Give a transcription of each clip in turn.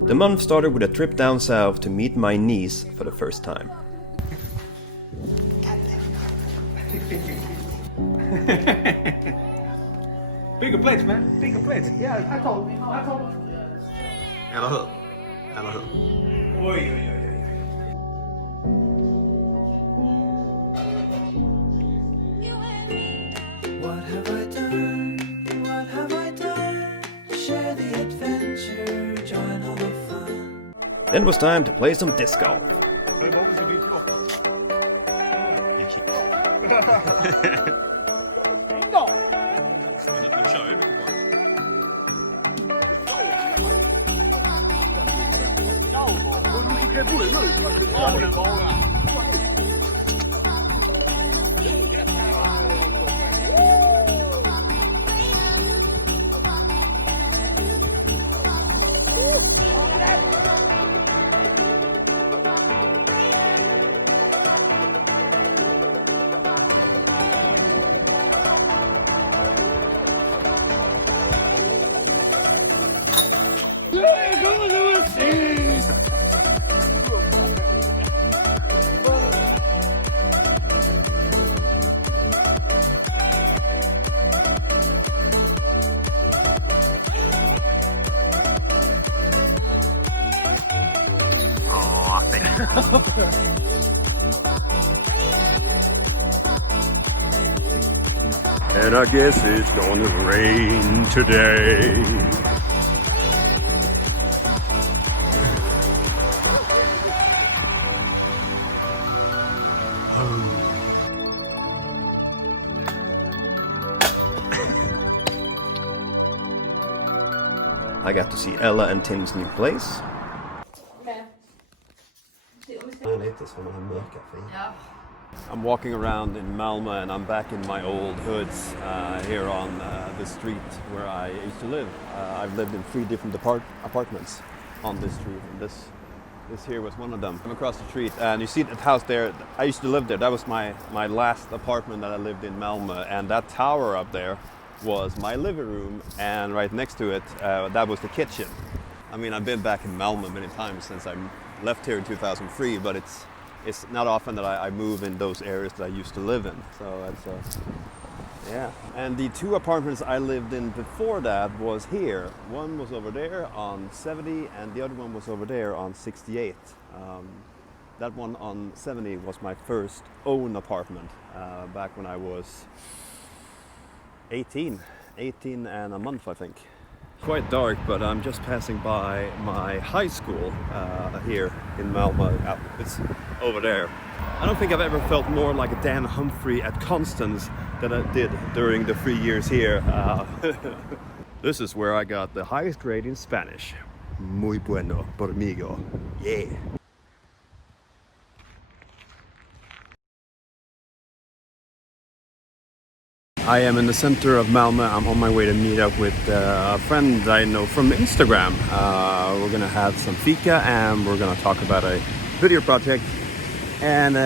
The month started with a trip down south to meet my niece for the first time. Bigger plates, man. Bigger plates. Yeah, I told him. Eller hur? Eller hur? Oj, oj, oj. What have I done? What have I done? Share the adventure, join all the fun. Then it was time to play some disc golf. Vad ska du tro? Du kör ju mycket bra. And I guess it's gonna rain today. I got to see Ella and Tim's new place. I'm walking around in Malmö and I'm back in my old hoods here on the street where I used to live. I've lived in 3 different apartments on this street, and this here was one of them. I'm across the street and you see that house there, I used to live there. That was my last apartment that I lived in Malmö, and that tower up there was my living room, and right next to it that was the kitchen. I mean, I've been back in Malmö many times since I left here in 2003, but it's not often that I move in those areas that I used to live in. So that's yeah. And the 2 apartments I lived in before that was here. One was over there on 70 and the other one was over there on 68. That one on 70 was my first own apartment back when I was 18 and a month, I think. Quite dark, but I'm just passing by my high school here in Malmö. It's over there. I don't think I've ever felt more like a Dan Humphrey at Constance than I did during the 3 years here. This is where I got the highest grade in Spanish. Muy bueno, por amigo. Yeah. I am in the center of Malmö. I'm on my way to meet up with a friend I know from Instagram. We're gonna have some fika and we're gonna talk about a video project. And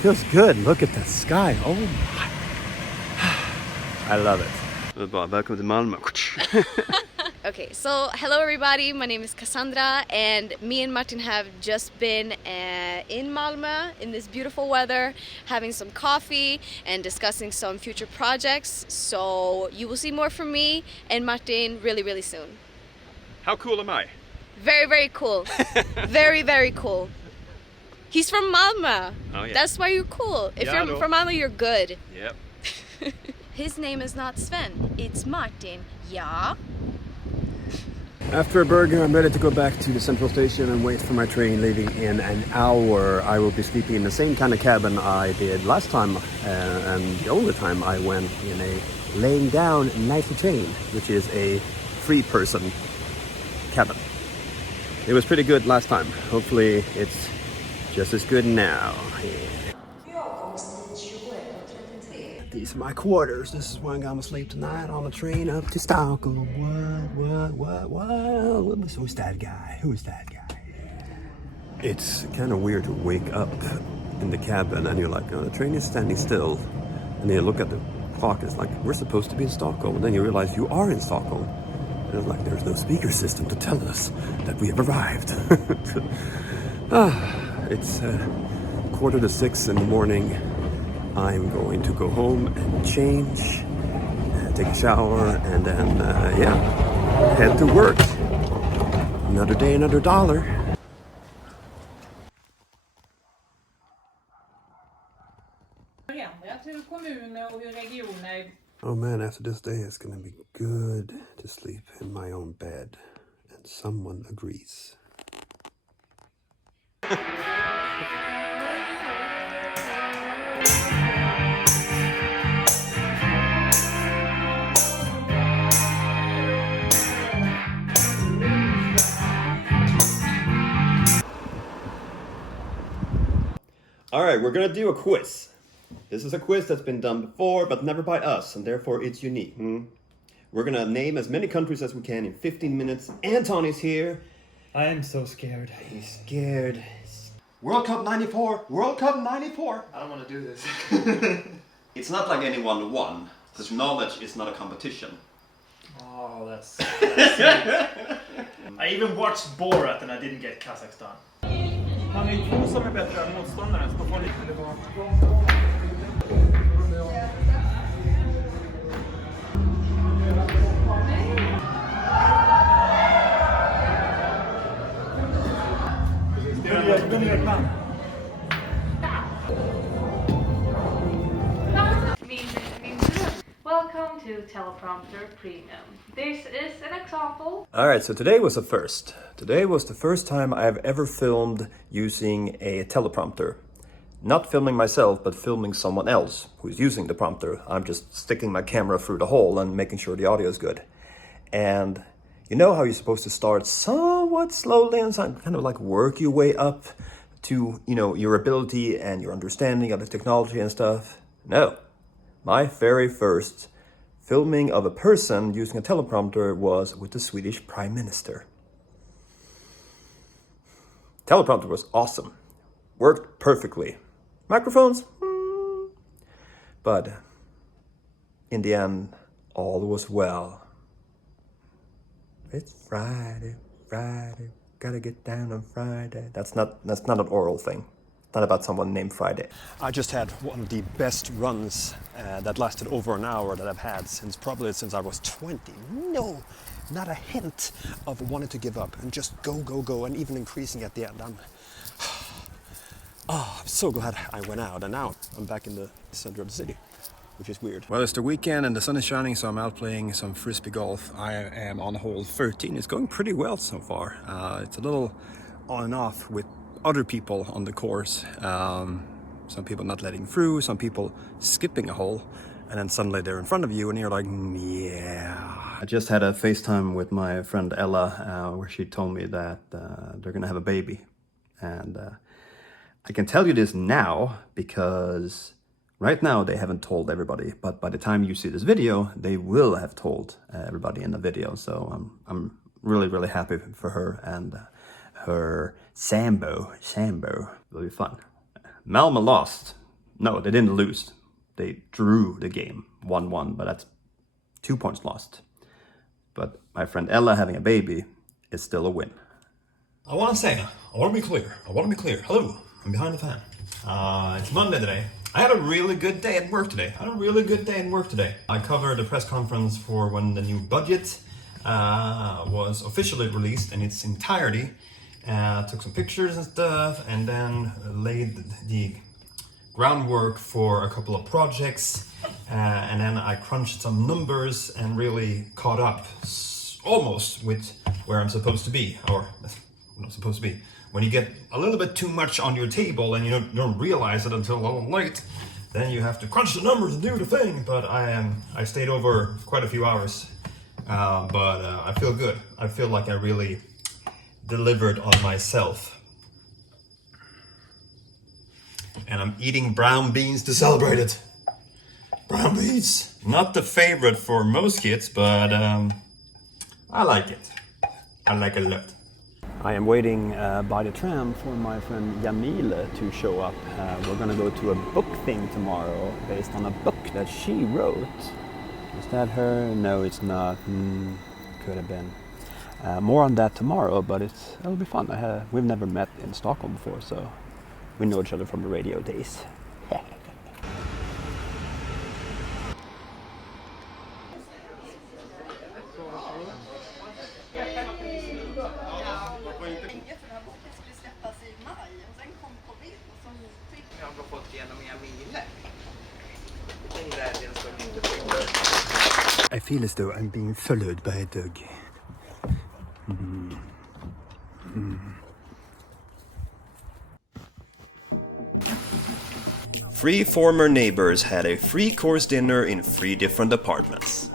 feels good. Look at the sky. Oh my. I love it. Welcome to Malmö. Okay, so hello everybody, my name is Cassandra and me and Martin have just been in Malmö in this beautiful weather, having some coffee and discussing some future projects. So you will see more from me and Martin really soon. How cool am I? Very cool. very cool. He's from Malmö. Oh, yeah. That's why you're cool. If Yeah, you're from Malmö, you're good. Yep. His name is not Sven, it's Martin. Yeah. After a burger, I'm ready to go back to the central station and wait for my train leaving in an hour. I will be sleeping in the same kind of cabin I did last time, and the only time I went in a laying down nightly train, which is a 3-person cabin. It was pretty good last time. Hopefully it's just as good now. Yeah. These are my quarters. This is where I'm gonna sleep tonight on the train up to Stockholm. What? Who's that guy? Who's that guy? It's kind of weird to wake up in the cabin and you're like, oh, the train is standing still. And then you look at the clock, it's like, we're supposed to be in Stockholm. And then you realize you are in Stockholm. It's like there's no speaker system to tell us that we have arrived. It's 5:45 in the morning. I'm going to go home and change, take a shower, and then, head to work. Another day, another dollar. Oh man, after this day, it's gonna be good to sleep in my own bed. And someone agrees. Alright, we're gonna do a quiz. This is a quiz that's been done before, but never by us, and therefore it's unique. We're gonna name as many countries as we can in 15 minutes. Anton is here. I am so scared. He's scared. World Cup 94! World Cup 94! I don't want to do this. It's not like anyone won, because knowledge is not a competition. Oh, that's I even watched Borat and I didn't get Kazakhstan. Man är två som är bättre än motståndaren, så får lite tillbaka. Welcome to Teleprompter Premium. This is an example. Alright, so today was a first. Today was the first time I've ever filmed using a teleprompter. Not filming myself, but filming someone else who's using the prompter. I'm just sticking my camera through the hole and making sure the audio is good. And you know how you're supposed to start somewhat slowly and kind of like work your way up to, you know, your ability and your understanding of the technology and stuff? No. My very first filming of a person using a teleprompter was with the Swedish Prime Minister. Teleprompter was awesome. Worked perfectly. Microphones? But in the end, all was well. It's Friday, Friday, gotta get down on Friday. That's not an oral thing. Not about someone named Friday. I just had one of the best runs that lasted over an hour that I've had probably since I was 20. No, not a hint of wanting to give up and just go, and even increasing at the end. I'm so glad I went out, and now I'm back in the center of the city, which is weird. Well, it's the weekend and the sun is shining, so I'm out playing some frisbee golf. I am on hole 13. It's going pretty well so far. It's a little on and off with other people on the course. Some people not letting through, some people skipping a hole, and then suddenly they're in front of you and you're like, yeah. I just had a FaceTime with my friend Ella where she told me that they're gonna have a baby. And I can tell you this now because right now they haven't told everybody, but by the time you see this video, they will have told everybody in the video. So I'm really, really happy for her and her Sambo. It'll be fun. Malmö lost. No, they didn't lose. They drew the game 1-1, but that's 2 points lost. But my friend Ella having a baby is still a win. I want to be clear. Hello, I'm behind the fan. It's Monday today. I had a really good day at work today. I covered the press conference for when the new budget was officially released in its entirety. Took some pictures and stuff, and then laid the groundwork for a couple of projects, and then I crunched some numbers and really caught up almost with where I'm supposed to be, or not supposed to be. When you get a little bit too much on your table and you don't realize it until a little late, then you have to crunch the numbers and do the thing. But I stayed over quite a few hours, but I feel good. I feel like I really delivered on myself. And I'm eating brown beans to celebrate it. Brown beans. Not the favorite for most kids, but I like it. I like it a lot. I am waiting by the tram for my friend Jamila to show up. We're gonna go to a book thing tomorrow based on a book that she wrote. Is that her? No, it's not. could have been. More on that tomorrow, but it'll be fun. We've never met in Stockholm before, so we know each other from the radio days. I feel as though I'm being followed by a dog. Three former neighbors had a three-course dinner in 3 different apartments.